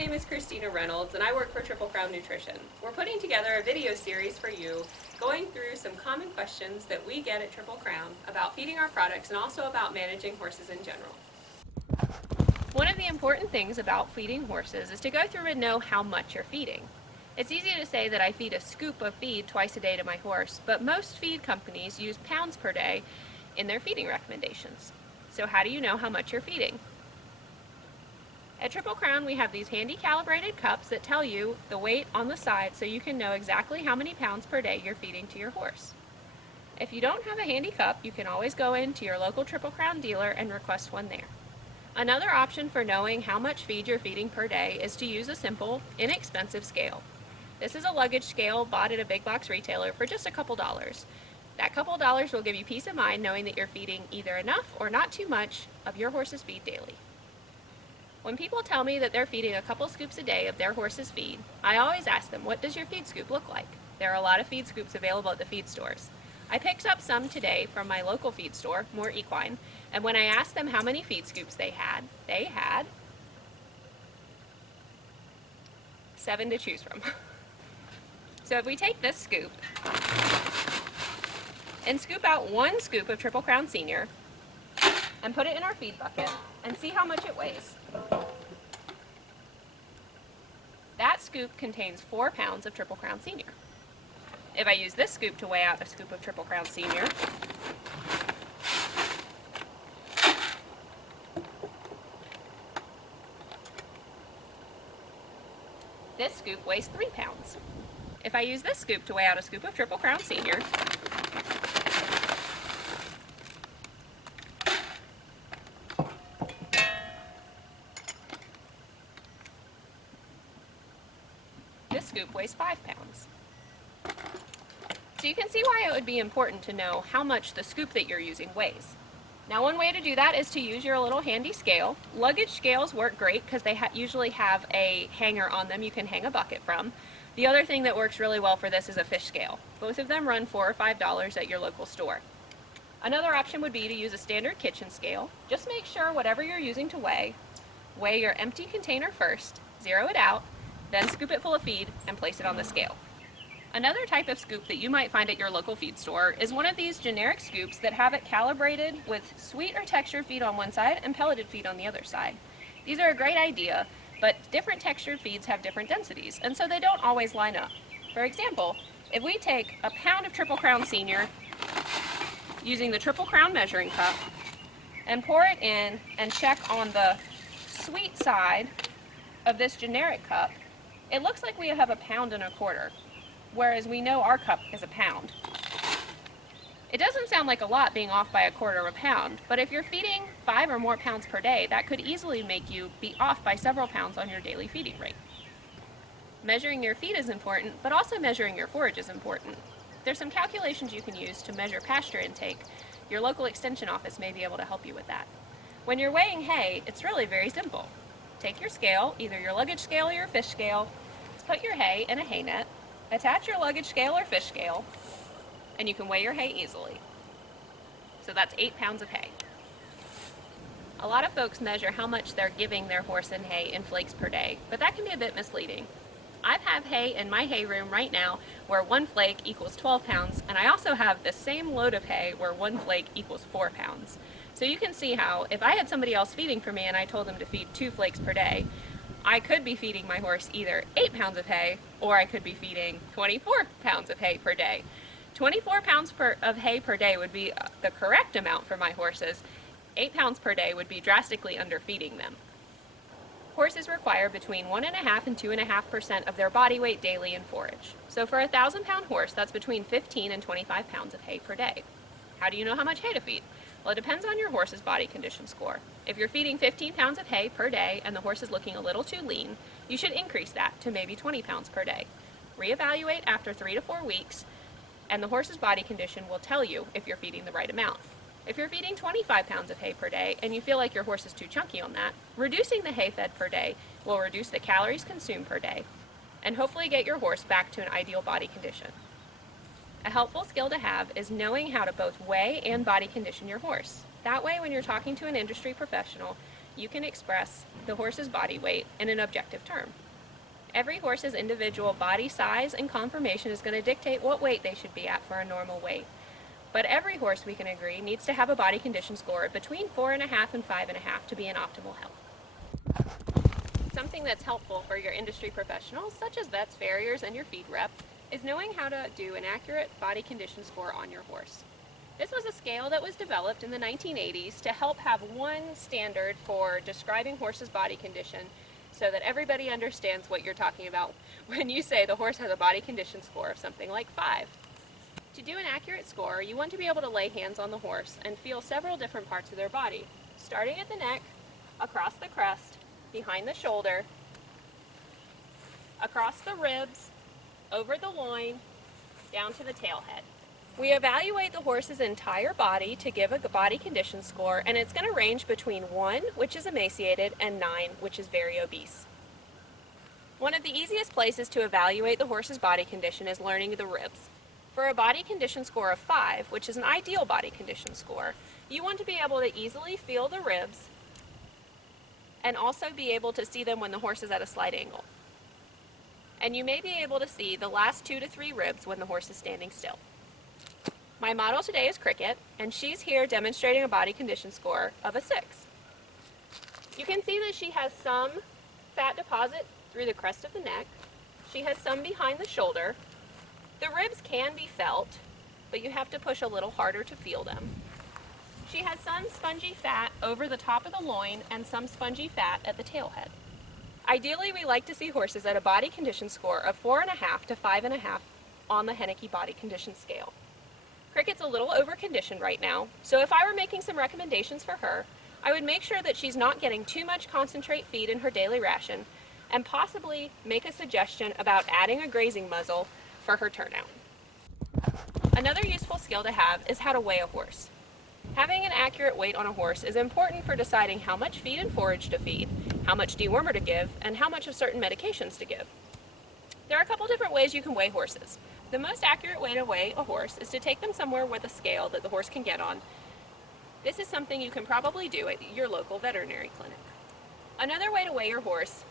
name is Christina Reynolds and I work for Triple Crown Nutrition. We're putting together a video series for you going through some common questions that we get at Triple Crown about feeding our products and also about managing horses in general. One of the important things about feeding horses is to go through and know how much you're feeding. It's easy to say that I feed a scoop of feed twice a day to my horse, but most feed companies use pounds per day in their feeding recommendations. So how do you know how much you're feeding? At Triple Crown, we have these handy calibrated cups that tell you the weight on the side so you can know exactly how many pounds per day you're feeding to your horse. If you don't have a handy cup, you can always go into your local Triple Crown dealer and request one there. Another option for knowing how much feed you're feeding per day is to use a simple, inexpensive scale. This is a luggage scale bought at a big box retailer for just a couple dollars. That couple dollars will give you peace of mind knowing that you're feeding either enough or not too much of your horse's feed daily. When people tell me that they're feeding a couple scoops a day of their horse's feed, I always ask them, what does your feed scoop look like? There are a lot of feed scoops available at the feed stores. I picked up some today from my local feed store, More Equine, and when I asked them how many feed scoops they had 7 to choose from. So if we take this scoop and scoop out 1 scoop of Triple Crown Senior and put it in our feed bucket and see how much it weighs. That scoop contains 4 pounds of Triple Crown Senior. If I use this scoop to weigh out a scoop of Triple Crown Senior, this scoop weighs 3 pounds. If I use this scoop to weigh out a scoop of Triple Crown Senior, this scoop weighs 5 pounds. So you can see why it would be important to know how much the scoop that you're using weighs. Now one way to do that is to use your little handy scale. Luggage scales work great because they usually have a hanger on them you can hang a bucket from. The other thing that works really well for this is a fish scale. Both of them run $4 or $5 at your local store. Another option would be to use a standard kitchen scale. Just make sure whatever you're using to weigh your empty container first, zero it out, then scoop it full of feed and place it on the scale. Another type of scoop that you might find at your local feed store is one of these generic scoops that have it calibrated with sweet or textured feed on one side and pelleted feed on the other side. These are a great idea, but different textured feeds have different densities, and so they don't always line up. For example, if we take a pound of Triple Crown Senior using the Triple Crown measuring cup and pour it in and check on the sweet side of this generic cup, it looks like we have 1.25 pounds, whereas we know our cup is 1 pound. It doesn't sound like a lot being off by 1/4 pound, but if you're feeding 5 or more pounds per day, that could easily make you be off by several pounds on your daily feeding rate. Measuring your feed is important, but also measuring your forage is important. There's some calculations you can use to measure pasture intake. Your local extension office may be able to help you with that. When you're weighing hay, it's really very simple. Take your scale, either your luggage scale or your fish scale, put your hay in a hay net, attach your luggage scale or fish scale, and you can weigh your hay easily. So that's 8 pounds of hay. A lot of folks measure how much they're giving their horse in hay in flakes per day, but that can be a bit misleading. I have hay in my hay room right now where 1 flake equals 12 pounds, and I also have the same load of hay where 1 flake equals 4 pounds. So you can see how, if I had somebody else feeding for me and I told them to feed 2 flakes per day, I could be feeding my horse either 8 pounds of hay, or I could be feeding 24 pounds of hay per day. 24 pounds of hay per day would be the correct amount for my horses. 8 pounds per day would be drastically underfeeding them. Horses require between 1.5% and 2.5% of their body weight daily in forage. So for a 1,000-pound horse, that's between 15 and 25 pounds of hay per day. How do you know how much hay to feed? Well, it depends on your horse's body condition score. If you're feeding 15 pounds of hay per day and the horse is looking a little too lean, you should increase that to maybe 20 pounds per day. Reevaluate after 3 to 4 weeks, and the horse's body condition will tell you if you're feeding the right amount. If you're feeding 25 pounds of hay per day and you feel like your horse is too chunky on that, reducing the hay fed per day will reduce the calories consumed per day and hopefully get your horse back to an ideal body condition. A helpful skill to have is knowing how to both weigh and body condition your horse. That way, when you're talking to an industry professional, you can express the horse's body weight in an objective term. Every horse's individual body size and conformation is going to dictate what weight they should be at for a normal weight. But every horse, we can agree, needs to have a body condition score of between 4.5 and 5.5 to be in optimal health. Something that's helpful for your industry professionals, such as vets, farriers, and your feed rep, is knowing how to do an accurate body condition score on your horse. This was a scale that was developed in the 1980s to help have one standard for describing horses' body condition so that everybody understands what you're talking about when you say the horse has a body condition score of something like 5. To do an accurate score, you want to be able to lay hands on the horse and feel several different parts of their body, starting at the neck, across the crest, behind the shoulder, across the ribs, over the loin, down to the tail head. We evaluate the horse's entire body to give a body condition score, and it's going to range between 1, which is emaciated, and 9, which is very obese. One of the easiest places to evaluate the horse's body condition is learning the ribs. For a body condition score of 5, which is an ideal body condition score, you want to be able to easily feel the ribs and also be able to see them when the horse is at a slight angle. And you may be able to see the last 2 to 3 ribs when the horse is standing still. My model today is Cricket, and she's here demonstrating a body condition score of a 6. You can see that she has some fat deposit through the crest of the neck. She has some behind the shoulder. The ribs can be felt, but you have to push a little harder to feel them. She has some spongy fat over the top of the loin and some spongy fat at the tail head. Ideally, we like to see horses at a body condition score of 4.5 to 5.5 on the Henneke body condition scale. Cricket's a little over-conditioned right now, so if I were making some recommendations for her, I would make sure that she's not getting too much concentrate feed in her daily ration, and possibly make a suggestion about adding a grazing muzzle for her turnout. Another useful skill to have is how to weigh a horse. Having an accurate weight on a horse is important for deciding how much feed and forage to feed, how much dewormer to give, and how much of certain medications to give. There are a couple different ways you can weigh horses. The most accurate way to weigh a horse is to take them somewhere with a scale that the horse can get on. This is something you can probably do at your local veterinary clinic. Another way to weigh your horse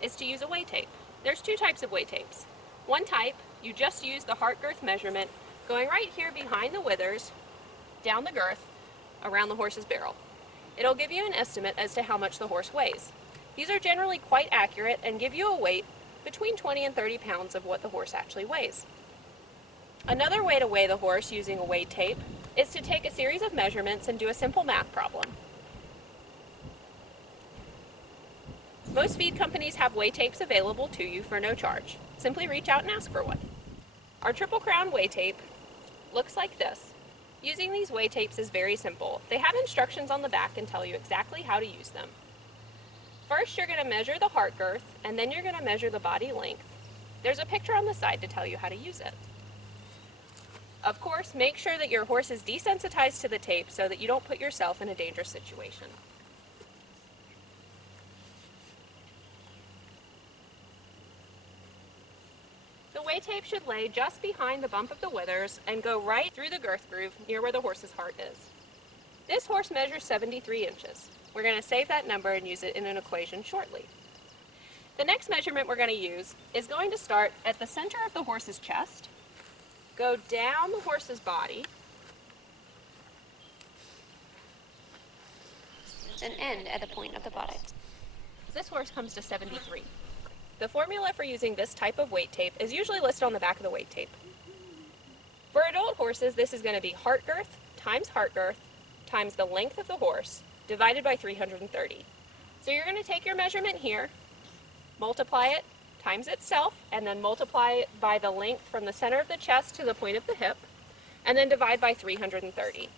is to use a weigh tape. There's 2 types of weigh tapes. One type, you just use the heart girth measurement going right here behind the withers, down the girth, around the horse's barrel. It'll give you an estimate as to how much the horse weighs. These are generally quite accurate and give you a weight between 20 and 30 pounds of what the horse actually weighs. Another way to weigh the horse using a weigh tape is to take a series of measurements and do a simple math problem. Most feed companies have weigh tapes available to you for no charge. Simply reach out and ask for one. Our Triple Crown weigh tape looks like this. Using these weigh tapes is very simple. They have instructions on the back and tell you exactly how to use them. First, you're going to measure the heart girth, and then you're going to measure the body length. There's a picture on the side to tell you how to use it. Of course, make sure that your horse is desensitized to the tape so that you don't put yourself in a dangerous situation. The weigh tape should lay just behind the bump of the withers and go right through the girth groove near where the horse's heart is. This horse measures 73 inches. We're going to save that number and use it in an equation shortly. The next measurement we're going to use is going to start at the center of the horse's chest, go down the horse's body, and end at the point of the body. This horse comes to 73. The formula for using this type of weight tape is usually listed on the back of the weight tape. For adult horses, this is going to be heart girth times the length of the horse divided by 330. So you're going to take your measurement here, multiply it times itself, and then multiply it by the length from the center of the chest to the point of the hip, and then divide by 330.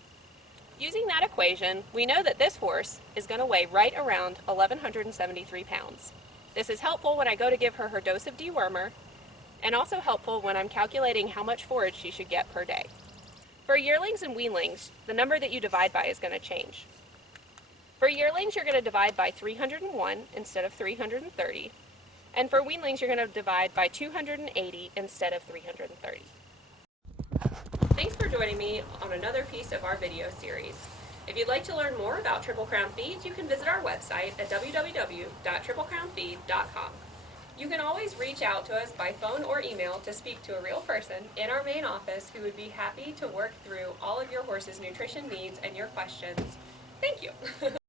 Using that equation, we know that this horse is going to weigh right around 1,173 pounds. This is helpful when I go to give her her dose of dewormer, and also helpful when I'm calculating how much forage she should get per day. For yearlings and weanlings, the number that you divide by is going to change. For yearlings, you're going to divide by 301 instead of 330, and for weanlings, you're going to divide by 280 instead of 330. Thanks for joining me on another piece of our video series. If you'd like to learn more about Triple Crown Feeds, you can visit our website at www.triplecrownfeed.com. You can always reach out to us by phone or email to speak to a real person in our main office who would be happy to work through all of your horse's nutrition needs and your questions. Thank you.